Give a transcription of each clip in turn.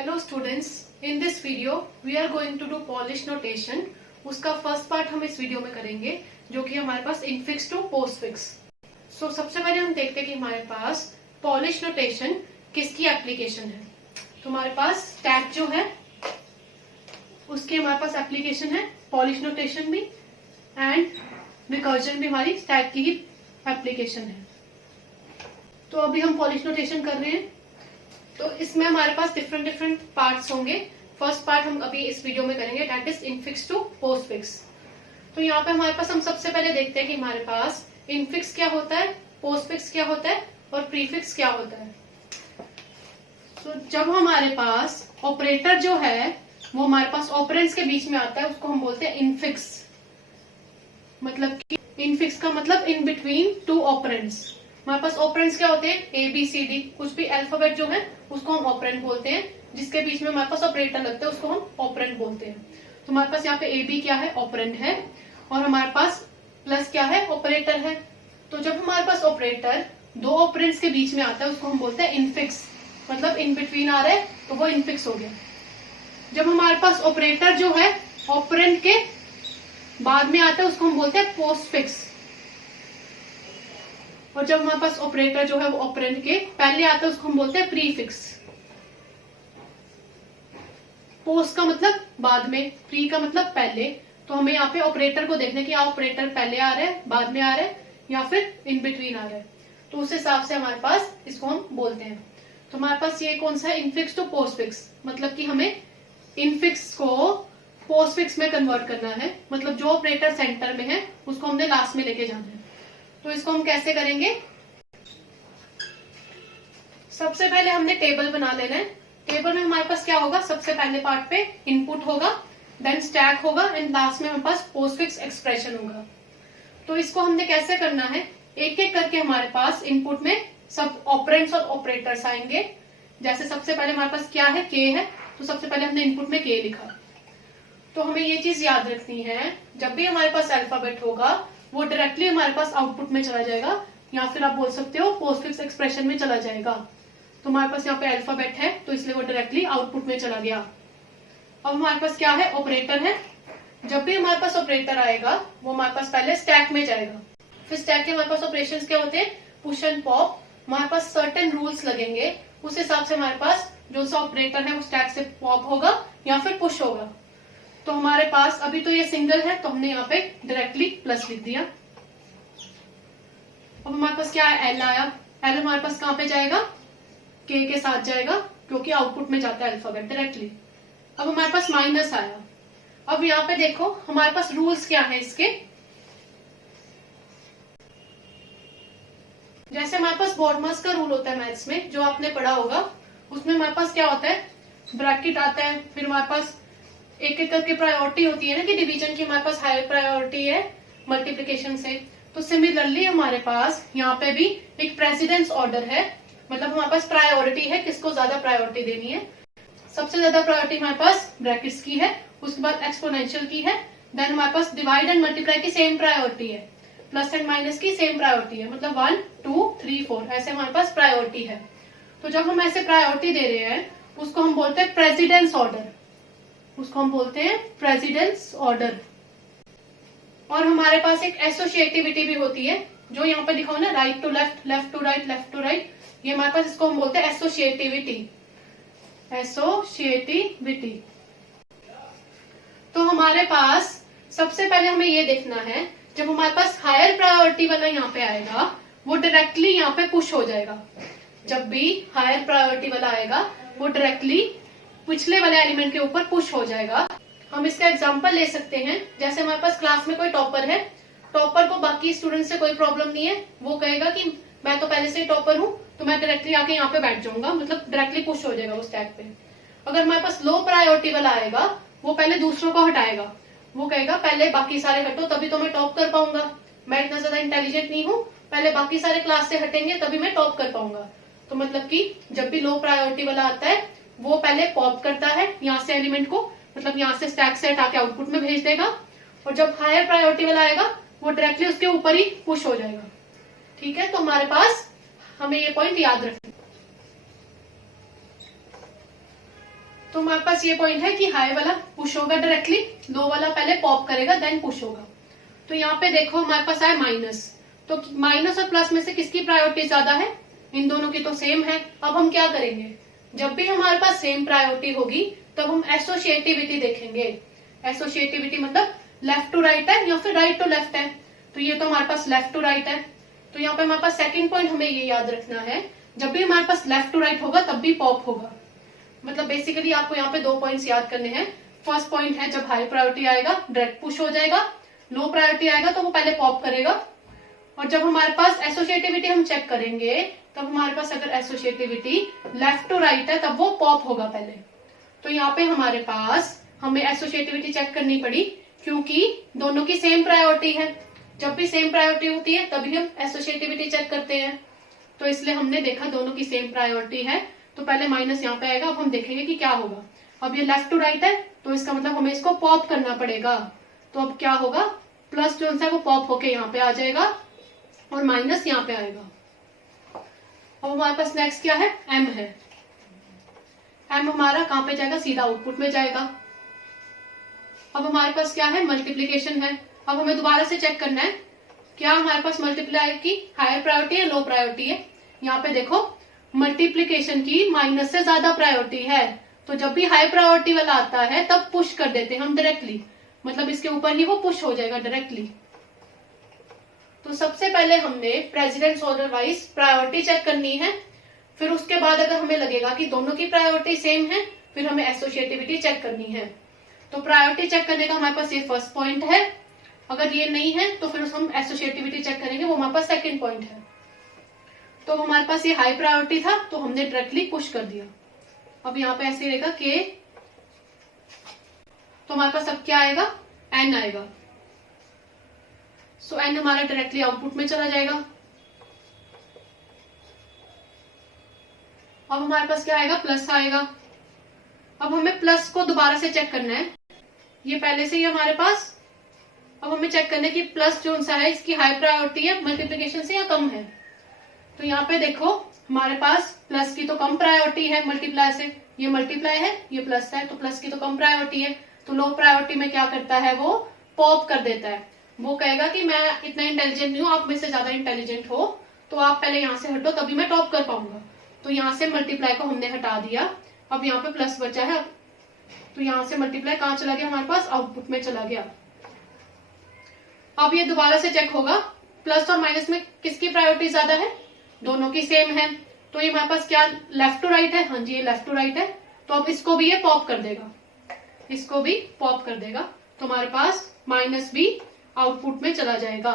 Hello students, in this video we are going to do Polish notation. उसका first part हम इस video में करेंगे जो कि हमारे पास इनफिक्स टू पोस्टफिक्स। सो सबसे पहले हम देखते हैं कि हमारे पास पॉलिश नोटेशन किसकी एप्लीकेशन है। तो हमारे पास स्टैक जो है उसकी हमारे पास एप्लीकेशन है, पॉलिश नोटेशन भी एंड रिकर्जन भी हमारी स्टैक की ही एप्लीकेशन है। तो अभी हम पॉलिश नोटेशन कर रहे हैं, तो इसमें हमारे पास डिफरेंट पार्ट्स होंगे। फर्स्ट पार्ट हम अभी इस वीडियो में करेंगे, that is infix to postfix. तो यहाँ पे हमारे पास हम सबसे पहले देखते हैं कि हमारे पास इनफिक्स क्या होता है, पोस्टफिक्स क्या होता है और प्रीफिक्स क्या होता है। तो जब हमारे पास ऑपरेटर जो है वो हमारे पास ऑपरेंड्स के बीच में आता है, उसको हम बोलते हैं इनफिक्स। मतलब कि इनफिक्स का मतलब इन बिटवीन टू ऑपरेंड्स। हमारे पास ऑपरेंड्स क्या होते हैं, ए बी सी डी, कुछ भी अल्फाबेट जो है उसको हम ऑपरेंड बोलते हैं। जिसके बीच में हमारे पास ऑपरेटर लगता है उसको हम ऑपरेंड बोलते हैं। तो हमारे पास यहाँ पे ए बी क्या है, ऑपरेंड है, और हमारे पास प्लस क्या है, ऑपरेटर है। तो जब हमारे पास ऑपरेटर दो ऑपरेंड्स के बीच में आता है उसको हम बोलते हैं इनफिक्स, मतलब इन बिटवीन आ रहा है तो वो इनफिक्स हो गया। जब हमारे पास ऑपरेटर जो है ऑपरेंड के बाद में आता है उसको हम बोलते हैं पोस्टफिक्स, और जब हमारे पास ऑपरेटर जो है वो ऑपरेंड के पहले आता है उसको हम बोलते हैं प्रीफिक्स। पोस्ट का मतलब बाद में, प्री का मतलब पहले। तो हमें यहाँ पे ऑपरेटर को देखने की ऑपरेटर पहले आ रहा है, बाद में आ रहा है या फिर इन बिटवीन आ रहा है, तो उस हिसाब से हमारे पास इसको हम बोलते हैं। तो हमारे पास ये कौन सा है, इनफिक्स टू पोस्टफिक्स, मतलब कि हमें इनफिक्स को पोस्टफिक्स में कन्वर्ट करना है। मतलब जो ऑपरेटर सेंटर में है उसको हमने लास्ट में लेके जाना है। तो इसको हम कैसे करेंगे, सबसे पहले हमने टेबल बना लेना है। टेबल में हमारे पास क्या होगा, सबसे पहले पार्ट पे इनपुट होगा, देन स्टैक होगा एंड लास्ट में हमारे पास पोस्टफिक्स एक्सप्रेशन होगा। तो इसको हमने कैसे करना है, एक एक करके हमारे पास इनपुट में सब ऑपरेंड्स और ऑपरेटर्स आएंगे। जैसे सबसे पहले हमारे पास क्या है, के है, तो सबसे पहले हमने इनपुट में के लिखा। तो हमें ये चीज याद रखनी है, जब भी हमारे पास अल्फाबेट होगा वो डायरेक्टली हमारे पास आउटपुट में चला जाएगा, या फिर आप बोल सकते हो पोस्टफिक्स एक्सप्रेशन में चला जाएगा। तो हमारे पास यहाँ पे अल्फाबेट है तो इसलिए वो डायरेक्टली आउटपुट में चला गया। अब हमारे पास क्या है, ऑपरेटर है। जब भी हमारे पास ऑपरेटर आएगा वो हमारे पास पहले स्टैक में जाएगा। फिर स्टैक के हमारे पास ऑपरेशंस क्या होते हैं, पुश एंड पॉप। हमारे पास सर्टेन रूल्स लगेंगे, उस हिसाब से हमारे पास जो सा ऑपरेटर है वो स्टैक से पॉप होगा या फिर पुश होगा। तो हमारे पास अभी तो ये सिंगल है तो हमने यहाँ पे डायरेक्टली प्लस लिख दिया। अब हमारे पास क्या है, एल आया। एल हमारे पास कहाँ पे जाएगा, के साथ जाएगा, क्योंकि आउटपुट में जाता है अल्फाबेट डायरेक्टली। अब हमारे पास माइनस आया। अब यहाँ पे देखो हमारे पास रूल्स क्या है इसके, जैसे हमारे पास बॉडमास का रूल होता है मैथ्स में, जो आपने पढ़ा होगा, उसमें हमारे पास क्या होता है, ब्रैकेट आता है, फिर हमारे पास एक एक करके प्रायोरिटी होती है ना, कि डिवीजन की हमारे पास हायर प्रायोरिटी है मल्टीप्लिकेशन से। तो सिमिलरली हमारे पास यहाँ पे भी एक प्रेसिडेंस ऑर्डर है, मतलब हमारे पास प्रायोरिटी है, किसको ज्यादा प्रायोरिटी देनी है। सबसे ज्यादा प्रायोरिटी हमारे पास ब्रैकेट्स की है, उसके बाद एक्सपोनेंशियल की है, देन हमारे पास डिवाइड एंड मल्टीप्लाई की सेम प्रायोरिटी है, प्लस एंड माइनस की सेम प्रायोरिटी है, मतलब 1 2 3 4 ऐसे हमारे पास प्रायोरिटी है। तो जब हम ऐसे प्रायोरिटी दे रहे हैं उसको हम बोलते हैं प्रेसिडेंस ऑर्डर, उसको हम बोलते हैं प्रेसिडेंस ऑर्डर। और हमारे पास एक एसोसिएटिविटी भी होती है, जो यहाँ पे लिखा हो ना, right to left, left to right, left to right, ये हमारे पास इसको हम बोलते हैं एसोसिएटिविटी। एसोसिएटिविटी। तो हमारे पास सबसे पहले हमें ये देखना है, जब हमारे पास हायर प्रायोरिटी वाला यहाँ पे आएगा वो डायरेक्टली यहाँ पे पुश हो जाएगा। जब भी हायर प्रायोरिटी वाला आएगा वो डायरेक्टली पिछले वाले एलिमेंट के ऊपर पुश हो जाएगा। हम इसका एग्जांपल ले सकते हैं, जैसे हमारे पास क्लास में कोई टॉपर है, टॉपर को बाकी स्टूडेंट से कोई प्रॉब्लम नहीं है, वो कहेगा कि मैं तो पहले से ही टॉपर हूँ तो मैं डायरेक्टली आके यहाँ पे बैठ जाऊंगा, मतलब डायरेक्टली पुश हो जाएगा उस टैग पे। अगर हमारे पास लो प्रायोरिटी वाला आएगा वो पहले दूसरों को हटाएगा, वो कहेगा पहले बाकी सारे हटो तभी तो मैं टॉप कर पाऊंगा, मैं इतना ज्यादा इंटेलिजेंट नहीं हूँ, पहले बाकी सारे क्लास से हटेंगे तभी मैं टॉप कर पाऊंगा। तो मतलब कि जब भी लो प्रायोरिटी वाला आता है वो पहले पॉप करता है यहाँ से एलिमेंट को, मतलब यहाँ से स्टैक से हटा के आउटपुट में भेज देगा, और जब हायर प्रायोरिटी वाला आएगा वो डायरेक्टली उसके ऊपर ही पुश हो जाएगा। ठीक है, तो हमारे पास हमें ये पॉइंट याद रखना। तो हमारे पास ये पॉइंट है कि हाई वाला पुश होगा डायरेक्टली, लो वाला पहले पॉप करेगा देन पुश होगा। तो यहाँ पे देखो हमारे पास आया माइनस, तो माइनस और प्लस में से किसकी प्रायोरिटी ज्यादा है? इन दोनों की तो सेम है। अब हम क्या करेंगे, जब भी हमारे पास सेम प्रायोरिटी होगी तब हम एसोसिएटिविटी देखेंगे। एसोसिएटिविटी मतलब लेफ्ट टू राइट है या फिर राइट टू लेफ्ट है। तो ये तो हमारे पास लेफ्ट टू राइट है, तो यहाँ पे हमारे पास सेकंड पॉइंट हमें ये याद रखना है, जब भी हमारे पास लेफ्ट टू राइट होगा तब भी पॉप होगा। मतलब बेसिकली आपको यहाँ पे 2 पॉइंट्स याद करने हैं। फर्स्ट पॉइंट है जब हाई प्रायोरिटी आएगा डायरेक्ट पुश हो जाएगा, लो प्रायोरिटी आएगा तो वो पहले पॉप करेगा। और जब हमारे पास एसोसिएटिविटी हम चेक करेंगे तब हमारे पास अगर एसोसिएटिविटी लेफ्ट टू राइट है तब वो पॉप होगा पहले। तो यहाँ पे हमारे पास हमें एसोसिएटिविटी चेक करनी पड़ी क्योंकि दोनों की सेम प्रायोरिटी है। जब भी सेम प्रायोरिटी होती है तभी हम एसोसिएटिविटी चेक करते हैं। तो इसलिए हमने देखा दोनों की सेम प्रायोरिटी है, तो पहले माइनस यहाँ पे आएगा। अब हम देखेंगे कि क्या होगा। अब ये लेफ्ट टू राइट है तो इसका मतलब हमें इसको पॉप करना पड़ेगा। तो अब क्या होगा, प्लस जो है वो पॉप होके यहाँ पे आ जाएगा और माइनस यहाँ पे आएगा। अब हमारे पास नेक्स्ट क्या है, एम है। एम हमारा कहाँ पे जाएगा, सीधा आउटपुट में जाएगा। अब हमारे पास क्या है, मल्टीप्लीकेशन है। अब हमें दोबारा से चेक करना है क्या हमारे पास मल्टीप्लाई की हायर प्रायोरिटी है लो प्रायोरिटी है। यहाँ पे देखो मल्टीप्लीकेशन की माइनस से ज्यादा प्रायोरिटी है, तो जब भी हाई प्रायोरिटी वाला आता है तब पुश कर देते हैं हम डायरेक्टली, मतलब इसके ऊपर ही वो पुश हो जाएगा डायरेक्टली। तो सबसे पहले हमने precedence order wise priority check करनी है, फिर उसके बाद अगर हमें लगेगा कि दोनों की प्रायोरिटी सेम है फिर हमें एसोसिएटिविटी चेक करनी है। तो प्रायोरिटी चेक करने का हमारे पास ये फर्स्ट पॉइंट है, अगर ये नहीं है तो फिर हम एसोसिएटिविटी चेक करेंगे, वो हमारे पास सेकंड पॉइंट है। तो हमारे पास ये हाई प्रायोरिटी था तो हमने डायरेक्टली पुश कर दिया। अब यहाँ पे ऐसे रहेगा के, तो हमारे पास अब क्या आएगा, एन आएगा। सो एन हमारा डायरेक्टली आउटपुट में चला जाएगा। अब हमारे पास क्या आएगा, प्लस आएगा। अब हमें प्लस को दोबारा से चेक करना है, ये पहले से ही हमारे पास। अब हमें चेक करना है कि प्लस जो सा है इसकी हाई प्रायोरिटी है मल्टीप्लीकेशन से या कम है। तो यहाँ पे देखो हमारे पास प्लस की तो कम प्रायोरिटी है मल्टीप्लाई से, ये मल्टीप्लाई है ये प्लस है, तो प्लस की तो कम प्रायोरिटी है। तो लो प्रायोरिटी में क्या करता है, वो पॉप कर देता है। वो कहेगा कि मैं इतना इंटेलिजेंट नहीं हूँ, आप मेरे से ज्यादा इंटेलिजेंट हो, तो आप पहले यहाँ से हटो तभी मैं टॉप कर पाऊंगा। तो यहाँ से मल्टीप्लाई को हमने हटा दिया, अब यहाँ पे प्लस बचा है। तो यहाँ से मल्टीप्लाई कहाँ चला गया, हमारे पास आउटपुट में चला गया। अब ये दोबारा से चेक होगा प्लस और माइनस में किसकी प्रायोरिटी ज्यादा है, दोनों की सेम है। तो ये हमारे पास क्या लेफ्ट टू राइट है, हाँ जी ये लेफ्ट टू राइट है। तो अब इसको भी ये पॉप कर देगा, इसको भी पॉप कर देगा। तो हमारे पास माइनस भी आउटपुट में चला जाएगा।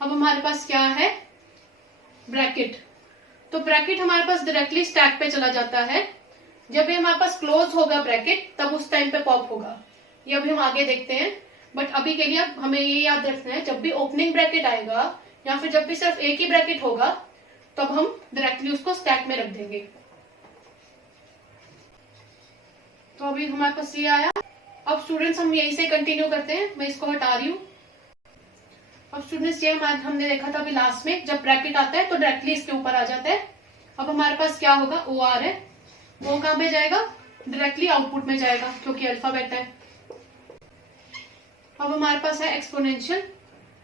अब हमारे पास क्या है, ब्रैकेट। तो ब्रैकेट हमारे पास डायरेक्टली स्टैक पे चला जाता है। जब ये हमारे पास क्लोज होगा ब्रैकेट तब उस टाइम पे पॉप होगा, ये अभी हम आगे देखते हैं। बट अभी के लिए अब हमें ये याद रखना है, जब भी ओपनिंग ब्रैकेट आएगा या फिर जब भी सिर्फ एक ही ब्रैकेट होगा तब हम डायरेक्टली उसको स्टैक में रख देंगे। तो अभी हमारे पास ये आया। अब स्टूडेंट्स हम यहीं से कंटिन्यू करते हैं, मैं इसको हटा रही हूँ। अब स्टूडेंट्स ये हमने देखा था अभी लास्ट में, जब ब्रैकेट आता है तो डायरेक्टली इसके ऊपर आ जाता है। अब हमारे पास क्या होगा, ओ आर है, वो कहाँ पे जाएगा, डायरेक्टली आउटपुट में जाएगा क्योंकि अल्फाबेट है। अब हमारे पास है एक्सपोनेंशियल।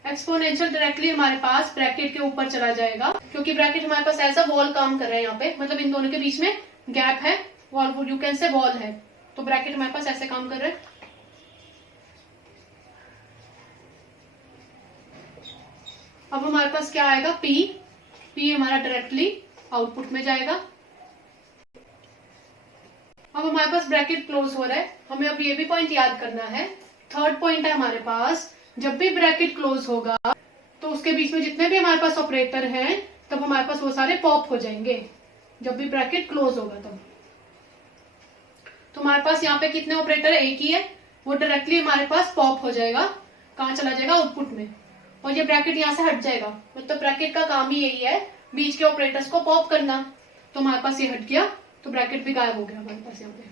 एक्सपोनेंशियल डायरेक्टली हमारे पास ब्रैकेट के ऊपर चला जाएगा क्योंकि ब्रैकेट हमारे पास एज अ वॉल काम कर रहा है यहाँ पे, मतलब इन दोनों के बीच में गैप है, wall you can say wall है, तो ब्रैकेट हमारे पास ऐसे काम कर रहा है। अब हमारे पास क्या आएगा, पी। पी हमारा डायरेक्टली आउटपुट में जाएगा। अब हमारे पास ब्रैकेट क्लोज हो रहा है, हमें अब ये भी पॉइंट याद करना है। थर्ड पॉइंट है हमारे पास, जब भी ब्रैकेट क्लोज होगा तो उसके बीच में जितने भी हमारे पास ऑपरेटर हैं तब हमारे पास वो सारे पॉप हो जाएंगे, जब भी ब्रैकेट क्लोज होगा तब। तो हमारे पास यहाँ पे कितने ऑपरेटर है, एक ही है, वो डायरेक्टली हमारे पास पॉप हो जाएगा, कहाँ चला जाएगा, आउटपुट में। और ये ब्रैकेट यहाँ से हट जाएगा, मतलब ब्रैकेट का काम ही यही है बीच के ऑपरेटर्स को पॉप करना। तो हमारे पास ये हट गया, तो ब्रैकेट भी गायब हो गया हमारे पास। यहाँ पे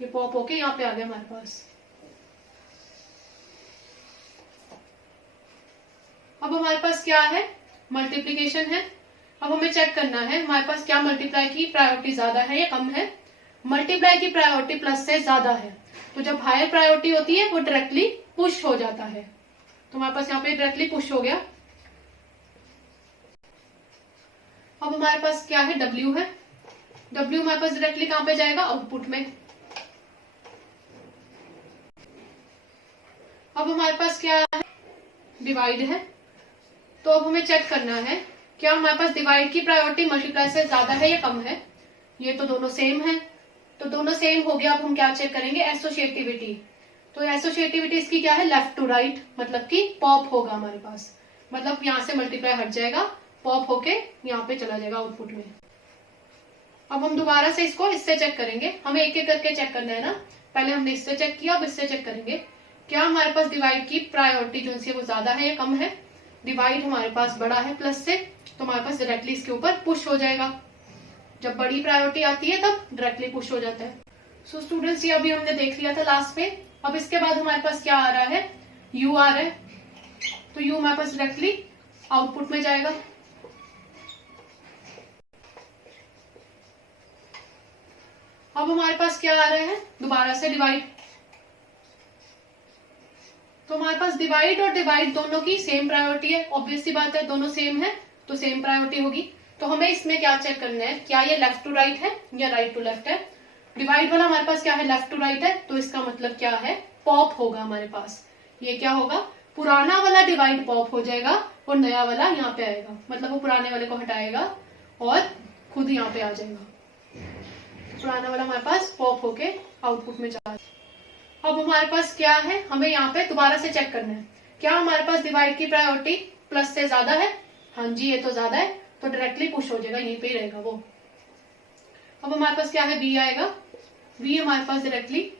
ये पॉप होके यहाँ पे आ गया हमारे पास। अब हमारे पास क्या है, मल्टीप्लीकेशन है। अब हमें चेक करना है हमारे पास क्या मल्टीप्लाई की प्रायोरिटी ज्यादा है या कम है। मल्टीप्लाई की प्रायोरिटी प्लस से ज्यादा है, तो जब हायर प्रायोरिटी होती है वो डायरेक्टली पुश हो जाता है। तो हमारे पास यहाँ पे डायरेक्टली पुश हो गया। अब हमारे पास क्या है, W है। W हमारे पास डायरेक्टली कहां पे जाएगा, आउटपुट में। अब हमारे पास क्या है, डिवाइड है। तो अब हमें चेक करना है क्या हमारे पास डिवाइड की प्रायोरिटी मल्टीप्लाई से ज्यादा है या कम है। ये तो दोनों सेम है, तो दोनों सेम हो गया। अब हम क्या चेक करेंगे, एसोसिएटिविटी। तो एसोसिएटिविटी इसकी क्या है, लेफ्ट टू राइट, मतलब कि पॉप होगा हमारे पास, मतलब यहां से मल्टीप्लाई हट जाएगा, पॉप होके यहाँ पे चला जाएगा आउटपुट में। अब हम दोबारा से इसको इससे चेक करेंगे, हमें एक एक करके चेक करना है ना। पहले हमने इससे चेक किया, अब इससे चेक करेंगे क्या हमारे पास डिवाइड की प्रायोरिटी जो है वो ज्यादा है या कम है। डिवाइड हमारे पास बड़ा है प्लस से, तो हमारे पास डायरेक्टली इसके ऊपर पुश हो जाएगा। जब बड़ी प्रायोरिटी आती है तब डायरेक्टली पुश हो जाता है। सो स्टूडेंट्स, ये अभी हमने देख लिया था लास्ट में। अब इसके बाद हमारे पास क्या आ रहा है, यू आ रहा है। तो यू हमारे पास डायरेक्टली आउटपुट में जाएगा। अब हमारे पास क्या आ रहा है, दोबारा से डिवाइड। तो हमारे पास डिवाइड और डिवाइड दोनों की सेम प्रायोरिटी है, ऑब्वियस सी बात है, दोनों सेम है तो सेम प्रायोरिटी होगी। तो हमें इसमें क्या चेक करना है, क्या ये लेफ्ट टू राइट है या राइट टू लेफ्ट है। डिवाइड वाला हमारे पास क्या है, लेफ्ट टू राइट है, तो इसका मतलब क्या है, पॉप होगा हमारे पास। ये क्या होगा, पुराना वाला डिवाइड पॉप हो जाएगा और नया वाला यहाँ पे आएगा, मतलब वो पुराने वाले को हटाएगा और खुद यहाँ पे आ जाएगा। पुराना वाला हमारे पास पॉप होके आउटपुट में जा। अब हमारे पास क्या है, हमें यहाँ पे दोबारा से चेक करना है क्या हमारे पास डिवाइड की प्रायोरिटी प्लस से ज्यादा है। हाँ जी, ये तो ज्यादा है, तो डायरेक्टली पुश हो जाएगा, यहीं पे ही रहेगा वो। अब हमारे पास क्या है, V आएगा। V हमारे पास डायरेक्टली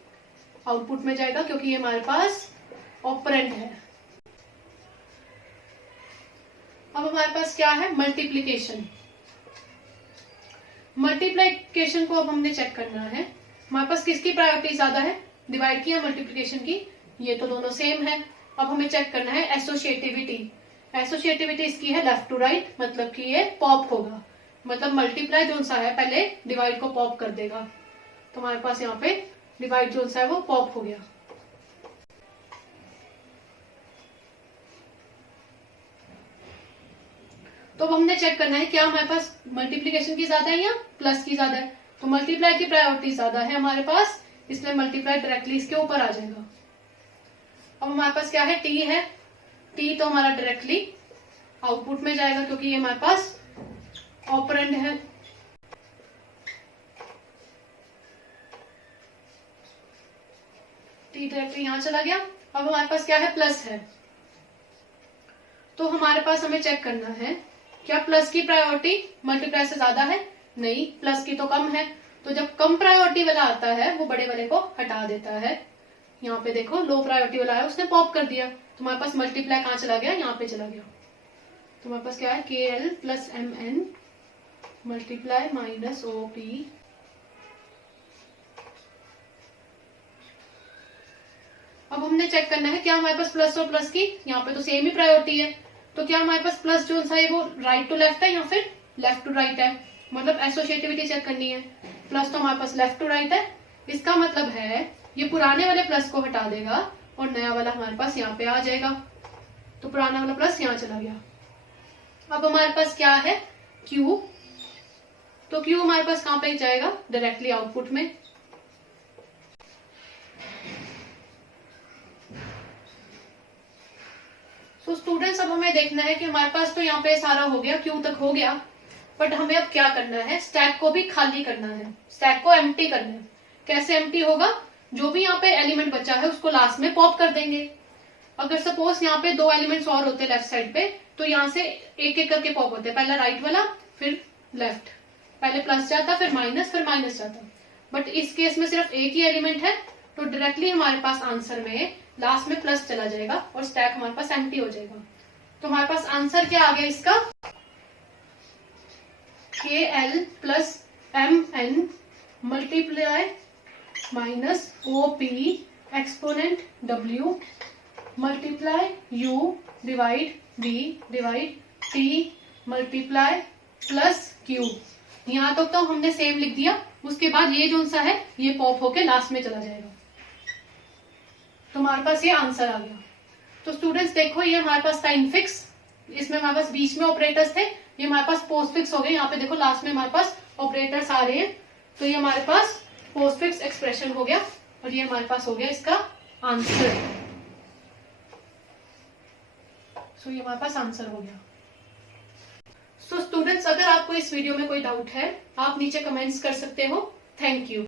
आउटपुट में जाएगा क्योंकि ये हमारे पास ऑपरेंड है। अब हमारे पास क्या है, मल्टीप्लीकेशन। मल्टीप्लीकेशन को अब हमने चेक करना है, हमारे पास किसकी प्रायोरिटी ज्यादा है, डिवाइड की या मल्टीप्लीकेशन की। ये तो दोनों सेम है। अब हमें चेक करना है एसोसिएटिविटी। एसोसिएटिविटी इसकी है लेफ्ट टू राइट, मतलब कि ये पॉप होगा, मतलब मल्टीप्लाई जो सा है पहले डिवाइड को पॉप कर देगा। तो हमारे पास यहाँ पे डिवाइड जो सा है वो पॉप हो गया। तो अब हमने चेक करना है क्या हमारे पास मल्टीप्लीकेशन की ज्यादा है या प्लस की ज्यादा है। तो मल्टीप्लाई की प्रायोरिटी ज्यादा है हमारे पास, इसलिए मल्टीप्लाई डायरेक्टली इसके ऊपर आ जाएगा। अब हमारे पास क्या है, टी है। टी तो हमारा डायरेक्टली आउटपुट में जाएगा क्योंकि ये हमारे पास ऑपरेंड है। टी डायरेक्टली यहां चला गया। अब हमारे पास क्या है, प्लस है। तो हमारे पास हमें चेक करना है क्या प्लस की प्रायोरिटी मल्टीप्लाई से ज्यादा है। नहीं, प्लस की तो कम है। तो जब कम प्रायोरिटी वाला आता है वो बड़े वाले को हटा देता है। यहाँ पे देखो लो प्रायोरिटी वाला है, उसने पॉप कर दिया, तो हमारे पास मल्टीप्लाई कहाँ चला गया, यहाँ पे चला गया। तो हमारे पास क्या है, KL plus MN multiply minus OP। अब हमने चेक करना है क्या हमारे पास प्लस और प्लस की यहाँ पे तो सेम ही प्रायोरिटी है, तो क्या हमारे पास प्लस जो सा है वो राइट टू लेफ्ट है या फिर लेफ्ट टू राइट है। मतलब एसोसिएटिविटी चेक करनी है। प्लस तो हमारे पास लेफ्ट टू राइट है, इसका मतलब है ये पुराने वाले प्लस को हटा देगा और नया वाला हमारे पास यहाँ पे आ जाएगा। तो पुराना वाला प्लस यहाँ चला गया। अब हमारे पास क्या है, Q। तो Q हमारे पास कहां पे जाएगा, डायरेक्टली आउटपुट में। तो स्टूडेंट्स, अब हमें देखना है कि हमारे पास तो यहाँ पे सारा हो गया, Q तक हो गया, बट हमें अब क्या करना है, स्टैक को भी खाली करना है, स्टैक को एम्प्टी करना है। कैसे एम्प्टी होगा, जो भी यहाँ पे एलिमेंट बचा है उसको लास्ट में पॉप कर देंगे। अगर सपोज यहाँ पे 2 एलिमेंट्स और होते लेफ्ट साइड पे, तो यहाँ से एक एक करके पॉप होते, पहला राइट वाला फिर लेफ्ट, पहले प्लस जाता फिर माइनस जाता। बट इस केस में सिर्फ एक ही एलिमेंट है, तो डायरेक्टली हमारे पास आंसर में लास्ट में प्लस चला जाएगा और स्टैक हमारे पास एम्प्टी हो जाएगा। तो हमारे पास आंसर क्या आ गया इसका, KL plus MN multiply minus OP exponent W multiply U divide V divide T multiply plus Q। यहाँ तक तो हमने सेम लिख दिया, उसके बाद ये जो सा है ये पॉप होके लास्ट में चला जाएगा। तो हमारे पास ये आंसर आ गया। तो स्टूडेंट्स देखो, ये हमारे पास था इनफिक्स, इसमें हमारे पास बीच में ऑपरेटर्स थे, ये हमारे पास पोस्टफिक्स हो गए। यहाँ पे देखो लास्ट में हमारे पास ऑपरेटर्स आ रहे हैं, तो ये हमारे पास पोस्टफिक्स एक्सप्रेशन हो गया और ये हमारे पास हो गया इसका आंसर। सो ये हमारे पास आंसर हो गया। सो स्टूडेंट्स, अगर आपको इस वीडियो में कोई डाउट है आप नीचे कमेंट्स कर सकते हो। Thank you.